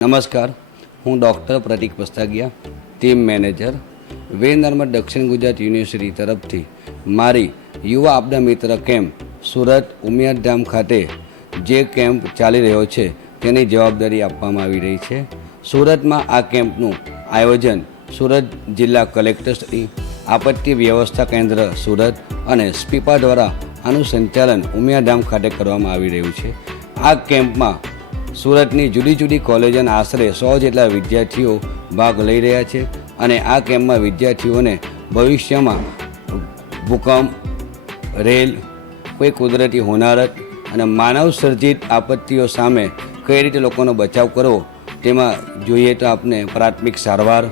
નમસ્કાર, હું ડૉક્ટર પ્રતિક Pastagiya, team manager, Veer Narmad દક્ષિણ ગુજરાત યુનિવર્સિટી તરફથી મારી યુવા આપદા મિત્ર કેમ્પ સુરત ઉમિયાધામ ખાતે જે કેમ્પ ચાલી રહ્યો છે તેની જવાબદારી આપવામાં આવી રહી છે. સુરતમાં આ કેમ્પનું આયોજન સુરત જિલ્લા કલેક્ટર શ્રી, આપત્તિ વ્યવસ્થા કેન્દ્ર સુરત અને સ્પીપા દ્વારા આનું સંચાલન ઉમિયાધામ ખાતે કરવામાં આવી રહ્યું છે. આ કેમ્પમાં સુરતની જુદી જુદી કોલેજોના આશરે 100 જેટલા વિદ્યાર્થીઓ ભાગ લઈ રહ્યા છે અને આ કેમ્પમાં વિદ્યાર્થીઓને ભવિષ્યમાં ભૂકંપ, રેલ, કોઈ કુદરતી હોનારત અને માનવ સર્જિત આપત્તિઓ સામે કઈ રીતે લોકોનો બચાવ કરવો તેમાં જોઈએ તો આપને પ્રાથમિક સારવાર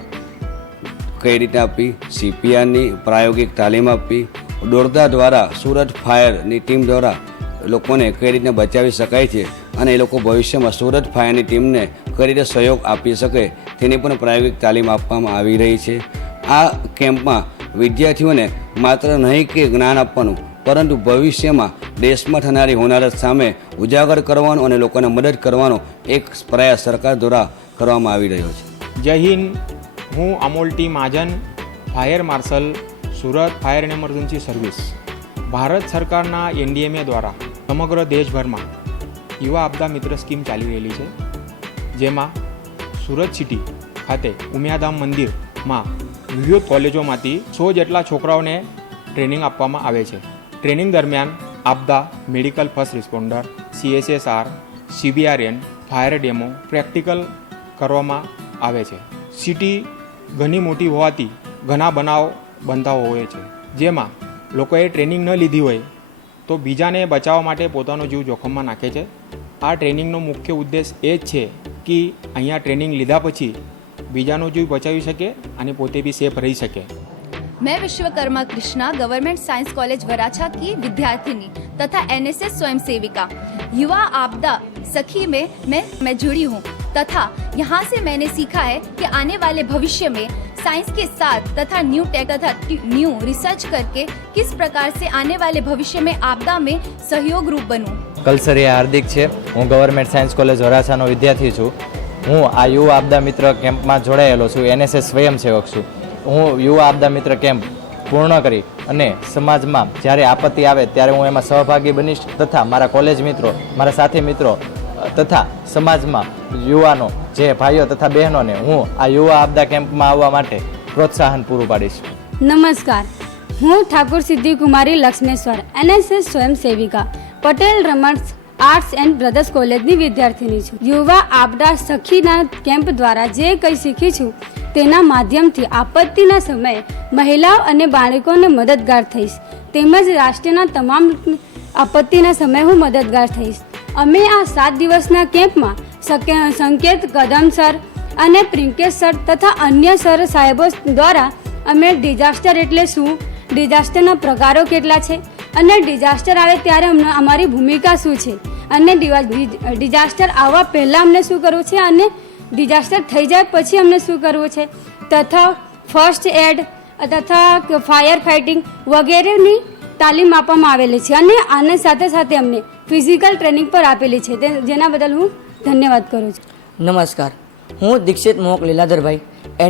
કઈ રીતે આપવી, CPRની પ્રાયોગિક તાલીમ આપવી, દોડતા દ્વારા સુરત ફાયરની ટીમ દ્વારા લોકોને કઈ રીતે બચાવી શકાય છે અને એ લોકો ભવિષ્યમાં સુરત ફાયરની ટીમને કઈ રીતે સહયોગ આપી શકે તેની પણ પ્રાયોગિક તાલીમ આપવામાં આવી રહી છે. આ કેમ્પમાં વિદ્યાર્થીઓને માત્ર નહીં કે જ્ઞાન આપવાનું, પરંતુ ભવિષ્યમાં દેશમાં થનારી હોનારત સામે ઉજાગર કરવાનો અને લોકોને મદદ કરવાનો એક પ્રયાસ સરકાર દ્વારા કરવામાં આવી રહ્યો છે. જય હિન્દ. હું Amol T Mahajan, fire marshal, Surat fire and emergency service. Bharat સરકારના NDMA દ્વારા સમગ્ર દેશભરમાં યુવા આપદા મિત્ર સ્કીમ ચાલી રહેલી છે, જેમાં સુરત સિટી ખાતે ઉમિયાધામ મંદિરમાં વિવિધ કોલેજોમાંથી 100 જેટલા છોકરાઓને ટ્રેનિંગ આપવામાં આવે છે. ટ્રેનિંગ દરમિયાન આપદા, medical first responder, CSSR, CBRN, fire demo practical કરવામાં આવે છે. સિટી ઘણી મોટી હોવાથી ઘણા બનાવ બનતા હોય છે, જેમાં લોકોએ ટ્રેનિંગ ન લીધી હોય તો બીજાને બચાવવા માટે પોતાનો જીવ જોખમમાં નાખે છે. આ ટ્રેનિંગનો મુખ્ય ઉદ્દેશ એ જ છે કે અહીંયા ટ્રેનિંગ લીધા પછી બીજાનો જીવ બચાવી શકે અને પોતે भी सेफ रह सके. मैं Vishwakarma Krishna government science college Varachha की विद्यार्थिनी तथा NSS स्वयं सेविका युवा आपदा सखी में मैं जुड़ी हूँ तथा यहाँ से मैंने सीखा है कि आने वाले भविष्य में साइंस के साथ तथा न्यू टेक तथा न्यू रिसर्च करके किस प्रकार से आने वाले भविष्य में आपदा में सहयोग रूप बनूं. કલસરિયા હાર્દિક છે. હું ગવર્મેન્ટ સાયન્સ કોલેજ વરાછાનો વિદ્યાર્થી છું. હું આ યુવા આપદા મિત્ર કેમ્પમાં જોડાયેલો છું. NSS સ્વયંસેવક છું. હું યુવા આપદા મિત્ર કેમ્પ પૂર્ણ કરી અને સમાજમાં જ્યારે આપત્તિ આવે ત્યારે હું એમાં સહભાગી બનીશ તથા મારા કોલેજ મિત્રો, મારા સાથી મિત્રો તથા સમાજમાં યુવાનો જે ભાઈઓ તથા બહેનોને હું આ યુવા આપદા કેમ્પમાં આવવા માટે પ્રોત્સાહન પૂરું પાડીશ. નમસ્કાર, હું ઠાકોર સિદ્ધિ કુમારી લક્ષ્મેશ્વર, NSS સ્વયંસેવિકા, Patel Raman arts and brothers કોલેજની વિદ્યાર્થીની છું. યુવા આપદા સખીના કેમ્પ દ્વારા જે કંઈ શીખી છું તેના માધ્યમથી આપત્તિના સમયે મહિલાઓ અને બાળકોને મદદગાર થઈશ, તેમજ રાષ્ટ્રના તમામ આપત્તિના સમયે હું મદદગાર થઈશ. અમે આ 7 દિવસના કેમ્પમાં સંકેત કદમ સર અને પ્રિંકેશ સર તથા અન્ય સર સાહેબો દ્વારા અમે ડિઝાસ્ટર એટલે શું, ડિઝાસ્ટરના પ્રકારો કેટલા છે અને ડિઝાસ્ટર આવે ત્યારે અમારી ભૂમિકા શું છે અને ડિઝાસ્ટર આવવા પહેલાં અમને શું કરવું છે અને ડિઝાસ્ટર થઈ જાય પછી અમને શું કરવું છે તથા ફર્સ્ટ એડ તથા ફાયર ફાઇટિંગ વગેરેની તાલીમ આપવામાં આવેલી છે અને આની સાથે સાથે અમને ફિઝિકલ ટ્રેનિંગ પર આપેલી છે, જેના બદલ હું ધન્યવાદ કરું છું. નમસ્કાર, હું દીક્ષિત મોહક લીલાધરભાઈ,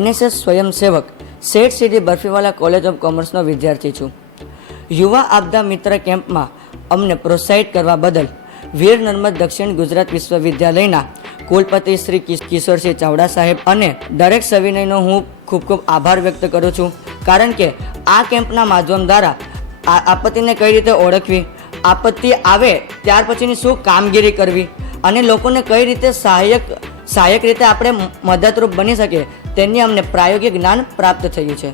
NSS સ્વયંસેવક, સેઠ સિટી બરફીવાલા કોલેજ ઓફ કોમર્સનો વિદ્યાર્થી છું. યુવા આપદા મિત્ર કેમ્પમાં અમને પ્રોત્સાહિત કરવા બદલ વીર નર્મદ દક્ષિણ ગુજરાત વિશ્વવિદ્યાલયના કુલપતિ શ્રી કિશોરસિંહ ચાવડા સાહેબ અને દરેક સવિનયનો હું ખૂબ ખૂબ આભાર વ્યક્ત કરું છું, કારણ કે આ કેમ્પના માધ્યમ દ્વારા આપત્તિને કઈ રીતે ઓળખવી, આપત્તિ આવે ત્યાર પછીની શું કામગીરી કરવી અને લોકોને કઈ રીતે સહાયક રીતે આપણે મદદરૂપ બની શકીએ તેની અમને પ્રાયોગિક જ્ઞાન પ્રાપ્ત થયું છે.